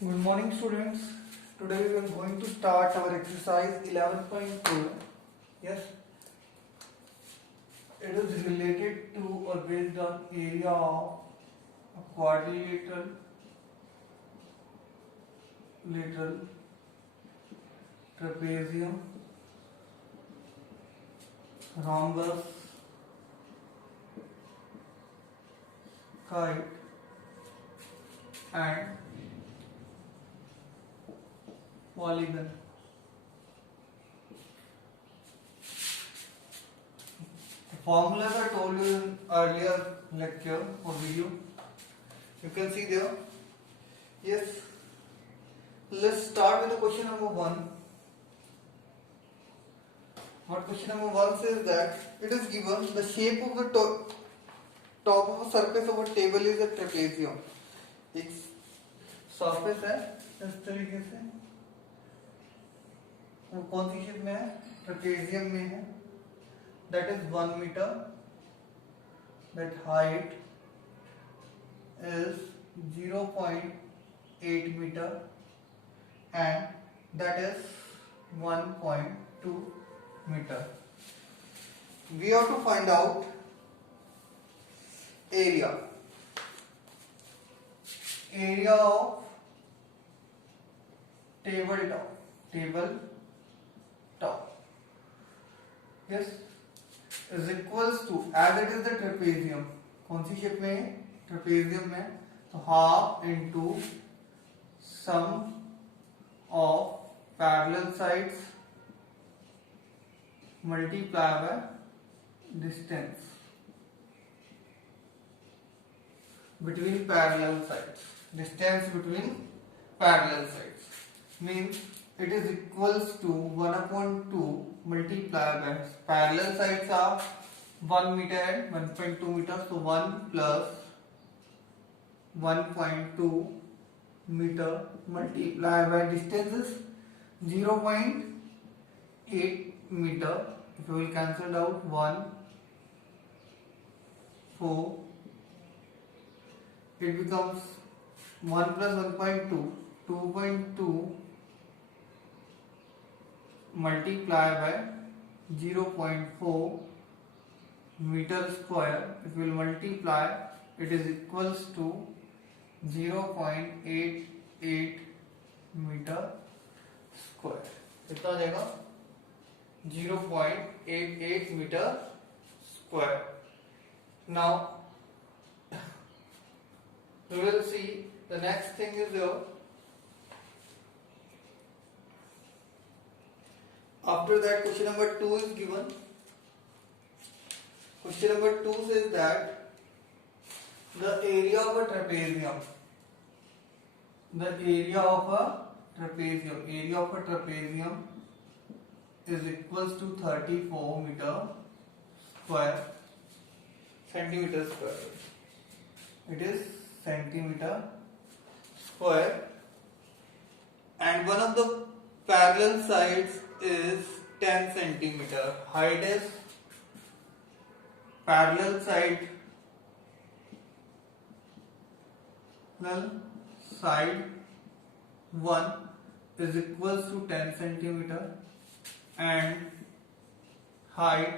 Good morning, students. Today we are going to start our exercise 11.2. Yes, it is related to or based on area of a quadrilateral lateral trapezium, rhombus, kite, and polygon. The formulas I told you in earlier lecture or video. You can see there. Yes. Let's start with the question number 1. What question number 1 says that it is given the shape of the top of a surface of a table is a trapezium. एक surface है इस तरीके से, वो कौन सी shape में है? Trapezium में है. That is 1 meter. That height is 0.8 meter and that is 1.2 meter. We have to find out area of table top. Yes, is equals to, as it is the trapezium, कौन सी shape में है? Trapezium में. तो half into sum of parallel sides multiply by distance between parallel sides. Distance between parallel sides means it is equals to 1/2 multiply by parallel sides are 1 meter and 1.2 meters. So 1 plus 1.2 meter multiply by distance is 0.8 meter. If you will cancel out 1, 4, it becomes 1 plus 1.2, 2.2 multiply by 0.4 meter square. If you will multiply, it is equals to 0.88 meter square. कितना हो जाएगा? 0.88 meter square. Now we will see the next thing is here. After that, question number 2 is given. Question number 2 says that the area of a trapezium. The area of a trapezium is equals to 34 meter square, centimeter square. It is centimeter square, and one of the parallel sides is 10 centimeter. Height is parallel side 1 is equals to 10 centimeter and height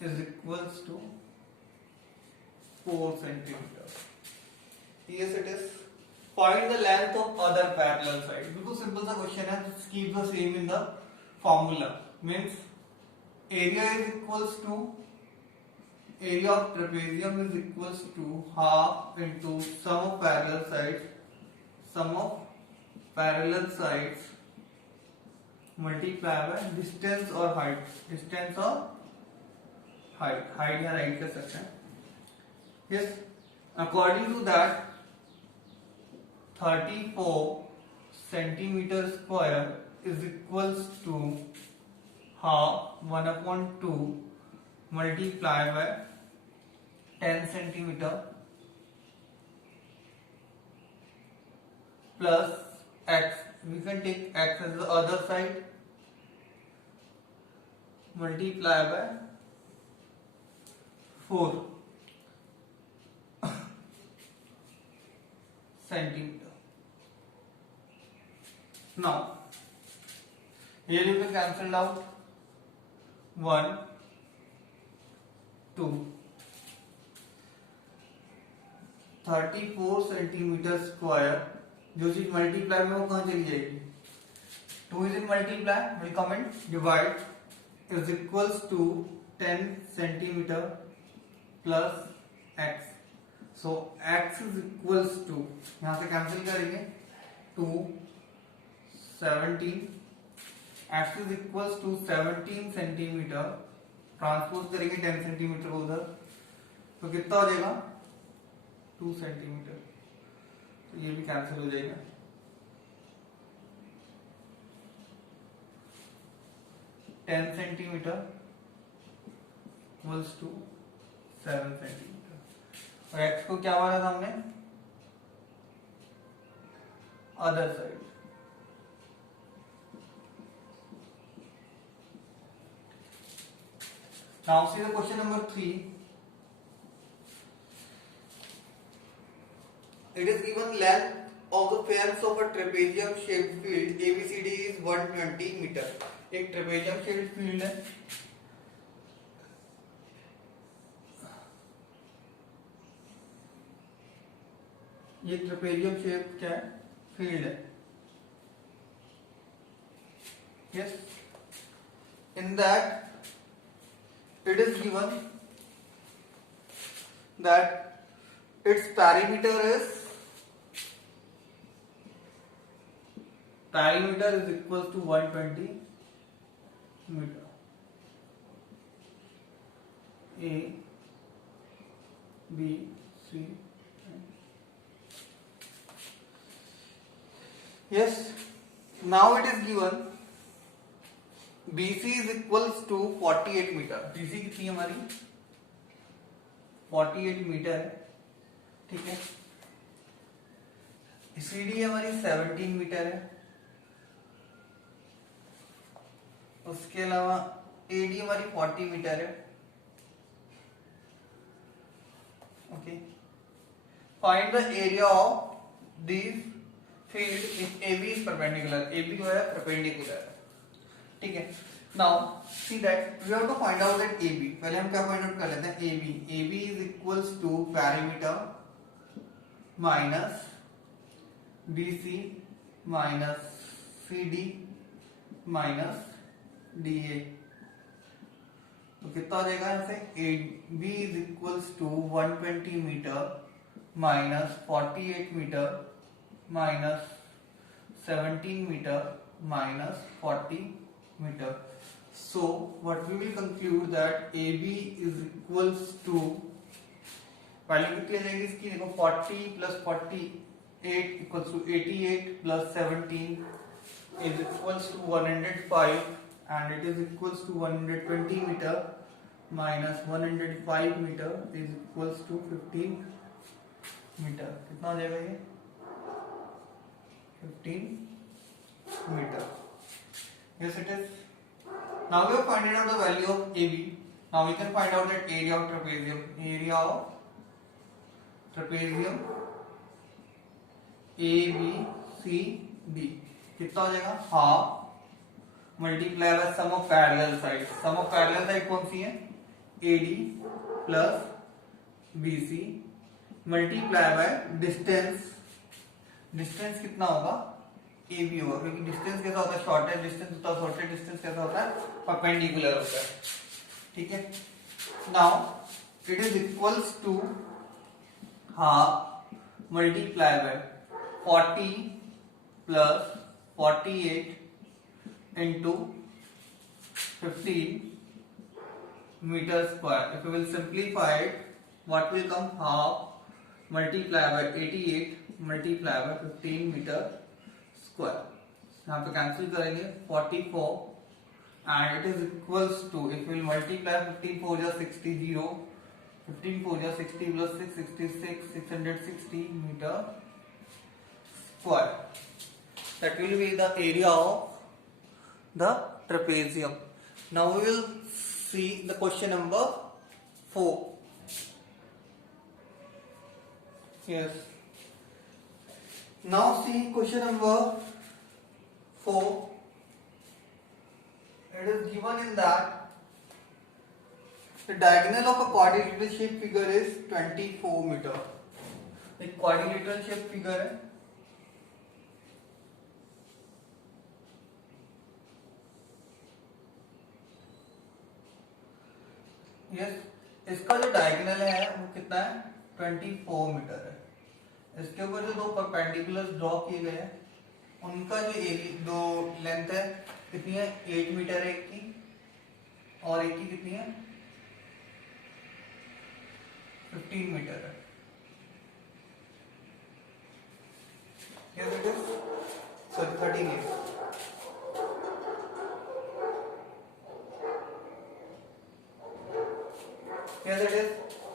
is equals to 4 centimeter. Yes, it is. Find the length of other parallel side. बिल्कुल simple सा question है. Just keep the same in the formula. Means area is equals to, area of trapezium is equals to half into sum of parallel sides multiply by distance or height. Height या right कर सकते हैं. Yes, according to that 34 centimeter square is equals to half 1/2 multiply by 10 centimeter plus x. We can take x as the other side, multiply by 4. centimeter. Now here you can cancel out 1 2 34 centimetre square जो चीज multiply में वो कहाँ चली जाएगी 2 is in multiply will come and divide is equals to 10 centimeter plus x. So x is equals to यहाँ से cancel करेंगे 2 17 x is equals to 17 centimetre transpose करेंगे 10 सेंटीमीटर को उधर तो कितना हो जाएगा 2 सेंटीमीटर तो ये भी कैंसिल हो जाएगा 10 सेंटीमीटर इक्वल्स टू 7 सेंटीमीटर और x को क्या माना था हमने other side Now see the question number 3. It is given length of the fairness of a trapezium shaped field ABCD is 120 meter. एक trapezium shaped field है ये trapezium shaped क्या है field है yes in that it is given that its perimeter is equals to 120 meter. A, B, C. Yes. Now it is given BC is equals to 48 metre. BC कितनी है हमारी 48 metre है ठीक है CD हमारी 17 मीटर है उसके अलावा AD हमारी 40 मीटर है okay find the area of this field if AB is perpendicular AB जो है परपेंडिकुलर है ठीक है now see that we have to find out that AB पहले हम क्या फाइंड आउट कर लेते हैं AB is equals to perimeter minus BC minus CD minus DA तो कितना हो जाएगा यहाँ से AB is equals to 120 metre minus 48 metre minus 17 metre minus 40 meter. So what we will conclude that AB is equals to value कितनी आ जाएगी इसकी देखो 40 plus 48 equals to 88 plus 17 is equals to 105 and it is equals to 120 meter minus 105 meter is equals to 15 meter. कितना आ जाएगा ये 15 meter. Yes, it is. Now we have found out the value of AB. Now we can find out that area of trapezium. Area of trapezium ABCD कितना हो जाएगा half multiply by sum of parallel side. Sum of parallel side कौन सी है AD plus BC multiply by distance. Distance कितना होगा AB होगा क्योंकि डिस्टेंस कैसा होता है शॉर्टेस्ट डिस्टेंस होता है शॉर्टेस्ट डिस्टेंस कैसा होता है परपेंडिकुलर होता है ठीक है. Now it is equals to half multiply by 40 plus 48 into 15 meter square. If you will simplify it, what will come half multiply by 88 multiply by 15 meter square. यहाँ पे कैंसिल करेंगे 44 and it is equals to if we will multiply 15 4 जा 60 0 15 4 जा 60 plus 6 66 660 meter square. That will be the area of the trapezium. Now we will see the question number 4. Yes. Now see question number 4. It is given in that the diagonal of a quadrilateral shape figure is 24 meter. एक quadrilateral shape figure है. Yes, इसका जो diagonal है वो कितना है 24 metre है. इसके ऊपर जो दो परपेंडिकुलर ड्रॉ किए गए हैं उनका जो दो लेंथ है कितनी है 8 मीटर है एक की और एक की कितनी है 15 मीटर है. Yes, it is. Sorry, 13 is. Yes, it is.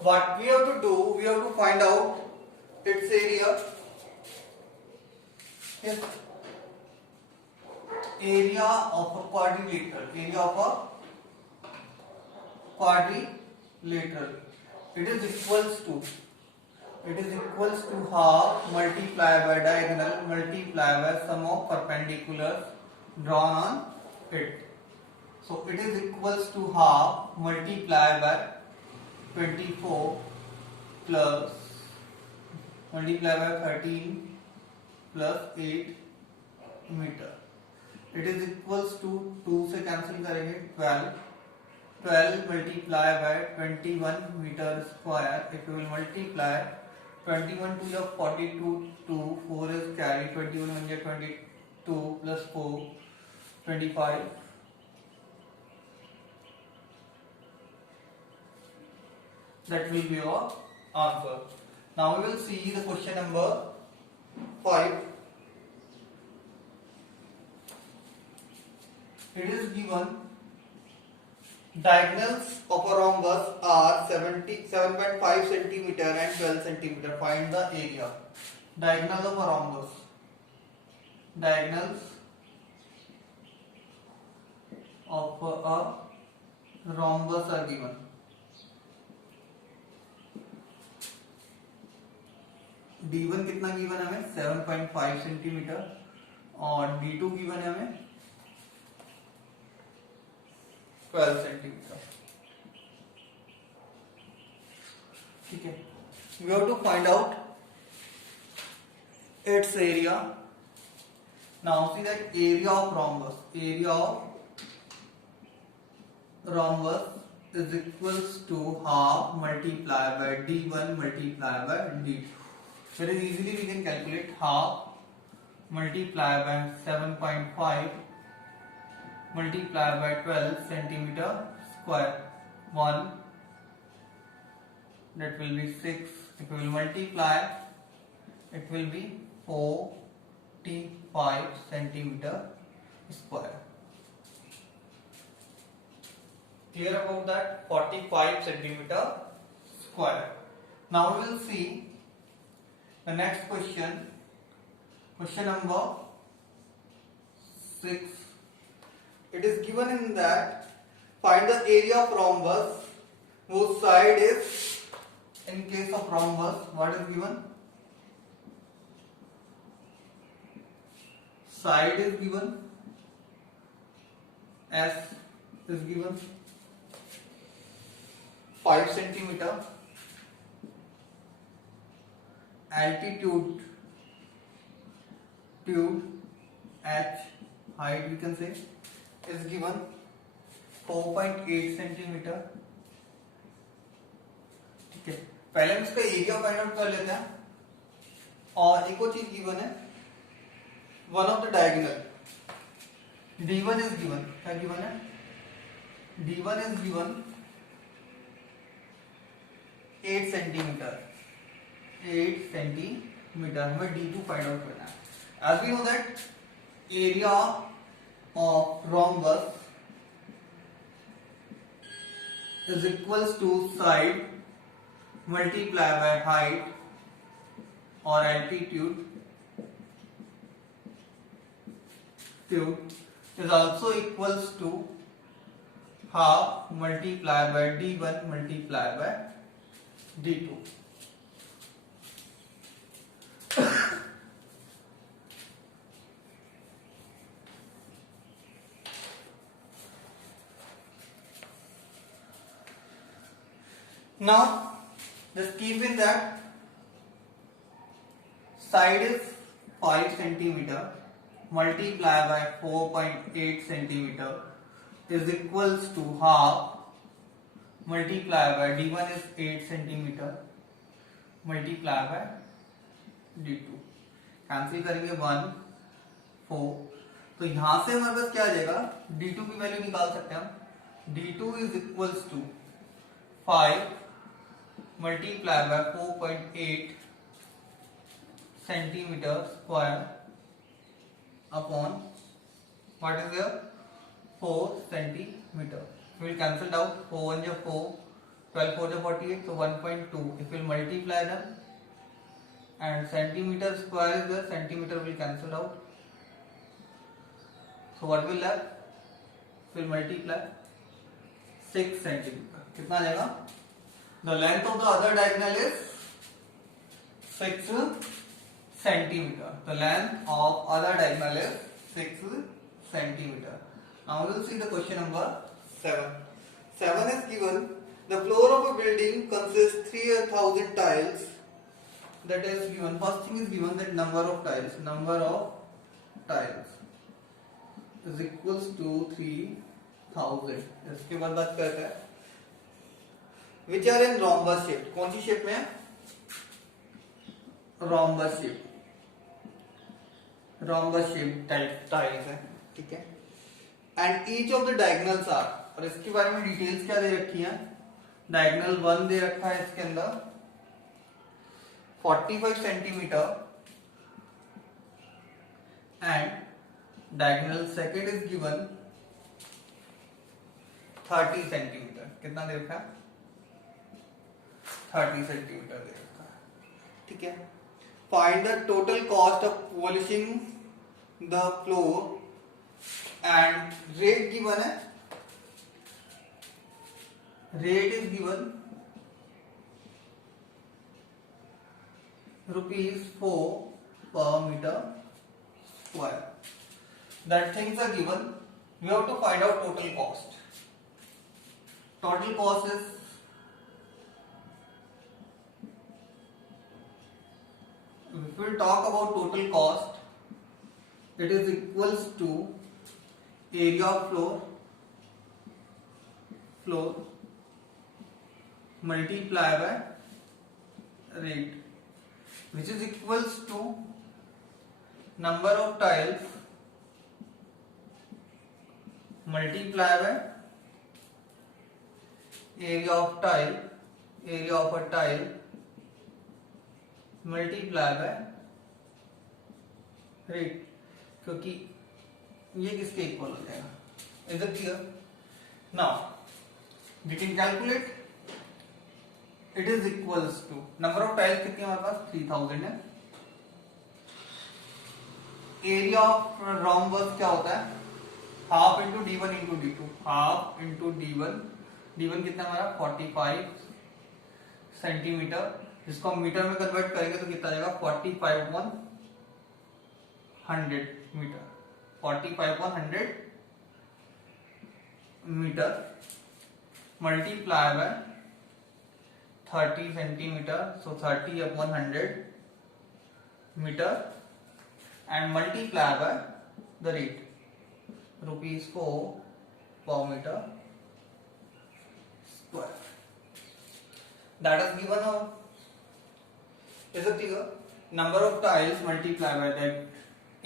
What we have to do, we have to find out its area. Yes. Area of a quadrilateral. Area of a quadrilateral. It is equals to half multiplied by diagonal multiplied by sum of perpendiculars drawn on it. So it is equals to half multiplied by 24 plus multiplied by 13 plus 8 metre. It is equals to 2 से cancel करेंगे 12 multiply by 21 meter square. If you will multiply 21 to the 42 2 4 is carry 21 1 22 plus 4 25. That will be your answer. Now we will see the question number 5. It is given diagonals of a rhombus are 7.5 centimeter and 12 centimeter. Find the area. Diagonal of a rhombus. Diagonals of a rhombus are given. D1 कितना given है हमें 7.5 centimetre और D2 given है हमें 12 centimetre. ठीक है. We have to find out its area. Now see that area of rhombus. Area of rhombus is equals to half multiplied by D1 multiplied by D2. Very easily we can calculate half multiplied by 7.5 multiplied by 12 centimeter square 1, that will be 6. If we will multiply it will be 45 centimeter square. Clear about that? 45 centimeter square. Now we will see the next question. Question number 6. It is given in that find the area of rhombus whose side is, in case of rhombus, what is given? Side is given, S is given 5 centimeter. Altitude H, height we can say, is given 4.8 centimetre. ठीक है. पहले हम इसका area find out कर लेते हैं. और एक और चीज गिवन है, one of the diagonal D1 is given. क्या गिवन है? D1 is given 8 centimetre. 8 centimetre. हमें D2 फाइंड आउट करना है. As we know that area of rhombus is equals to side multiplied by height or altitude is also equals to half multiplied by D1 multiplied by D2. Now just keep in that side is 5 centimeter multiply by 4.8 centimeter is equals to half multiply by d1 is 8 centimeter multiply by d2 cancel करेंगे 1 4 तो यहां से हमारे पास क्या आ जाएगा d2 की value निकाल सकते हैं हम d2 is equals to 5 multiply by 4.8 centimeter square upon what is there 4 centimeter. We will cancel out 4 1 is 4, 12 4 is 48, so 1.2. If we will multiply them and centimeter square is there, centimeter will cancel out. So what will left? We will multiply 6 centimeter. कितना आ जाएगा? The length of the other diagonal is 6 centimeter. The length of other diagonal is 6 centimeter. Now we will see the question number 7. 7 is given. The floor of a building consists 3000 tiles. That is given. First thing is given that number of tiles. Number of tiles is equals to 3000. इसके बाद बात करते हैं. Which are in rhombus shape. कौन सी shape में है? Rhombus shape. Rhombus shape tiles है. ठीक है. And each of the diagonals are. और इसके बारे में डिटेल्स क्या दे रखी है? Diagonal 1 दे रखा है इसके अंदर 45 centimetre and diagonal second is given 30 centimetre. कितना दे रखा है? 30 सेंटीमीटर दे रखा है. ठीक है. Find the total cost of polishing the floor and rate given है. Rate is given rupees 4 per meter square. That things are given. We have to find out total cost. Total cost is if we talk about total cost, it is equals to area of floor multiply by rate, which is equals to number of tiles multiply by area of a tile multiply by rate, क्योंकि ये किसके equal हो जाएगा? Is it clear? Now we can calculate. It is equals to number of tiles कितनी हमारे पास 3000 है. Area of rhombus क्या होता है? Half into d1 into d2. Half into d1 कितना हमारा 45 सेंटीमीटर, जिसको हम मीटर में कन्वर्ट करेंगे तो कितना जाएगा 45/100 metre. 45/100 metre multiply by 30 centimetre, so 30/100 metre and multiply by the rate rupees 4 per meter square. That is given now. Is it clear? Number of tiles multiplied by that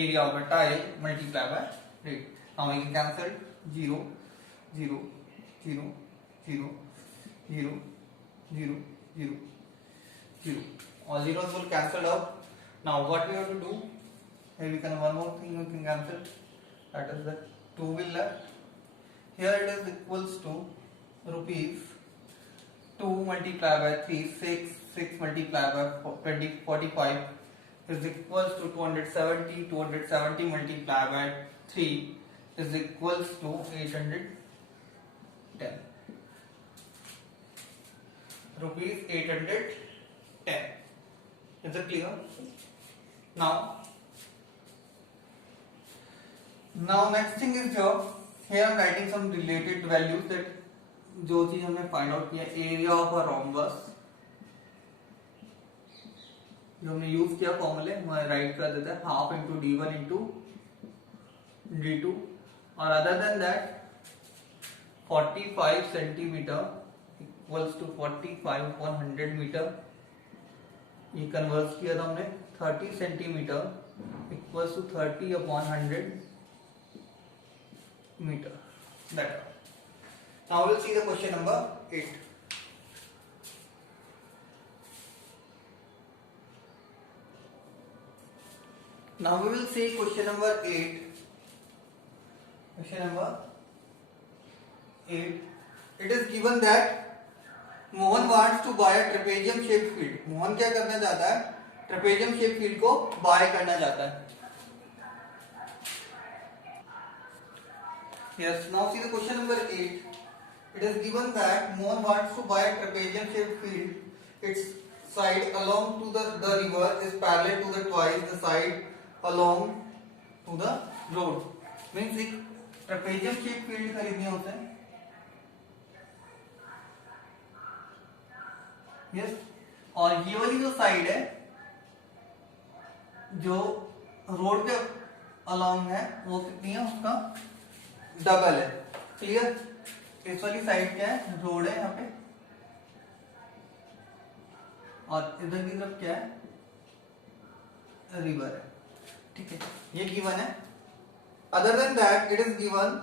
area of a tile multiplied by rate. Now we can cancel 0 0 0 0 0 0 0 0. All zeros will cancel out. Now what we have to do? Here we can one more thing we can cancel. That is that 2 will left. Here it is equals to rupees 2 multiplied by 3 6 multiplied by 45 is equals to 270. 270 multiplied by 3 is equals to 810 rupees 810. Is it clear? Now next thing is here I am writing some related values that जो चीज हमने find out किया, area of a rhombus, जो हमने use किया फॉर्मूले, मैं right कर देता है half into d1 into d2, और other than that 45 centimetre equals to 45/100 metre, ये कन्वर्स किया था हमने 30 centimetre equals to 30/100 metre, that. Now we'll see the question number 8. Now we will see question number 8. Question number 8. It is given that Mohan wants to buy a trapezium shaped field. Mohan क्या करना चाहता है? Trapezium shape field को bye करना चाहता है. Yes. Now see the question number 8. It is given that Mohan wants to buy a trapezium shaped field. Its side along to the river is parallel to the twice the side along to the road. Means एक trapezium shaped field खरीदनी होता है. Yes. और ये वाली जो side है जो रोड के along है वो कितनी है, उसका डबल है. क्लियर. इस वाली साइड क्या है, रोड है यहाँ पे, और इधर की तरफ क्या है, रिवर है. ठीक है, ये गिवन है. Other than that it is given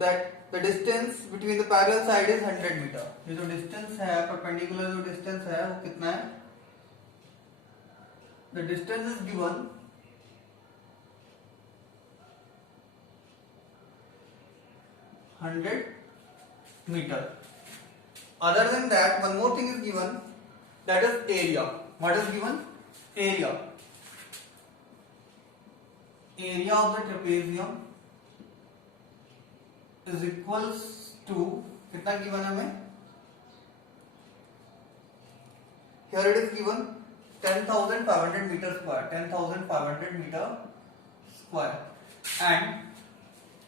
that the distance between the parallel side is 100 metre. ये जो डिस्टेंस है, परपेंडिकुलर जो डिस्टेंस है वो कितना है, the distance is given 100 meter. Other than that, one more thing is given, that is area. What is given? Area. Area of the trapezium is equals to, कितना given है हमें? Here it is given 10,500 meter square. 10,500 meter square. And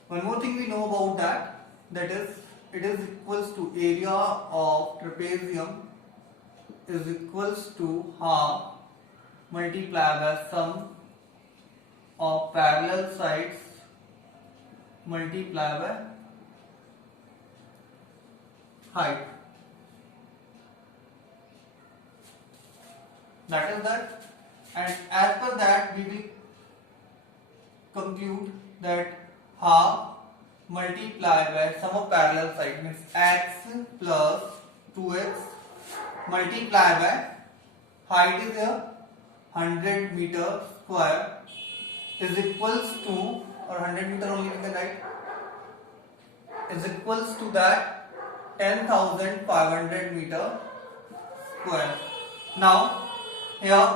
one more thing we know about that. That is, it is equals to area of trapezium is equals to half multiplied by sum of parallel sides multiplied by height. That is that, and as per that we will conclude that half multiplied by sum of parallel side means x plus 2x multiplied by height is here 100 meter square is equals to, or 100 meter only we can write, is equals to that 10,500 meter square. Now here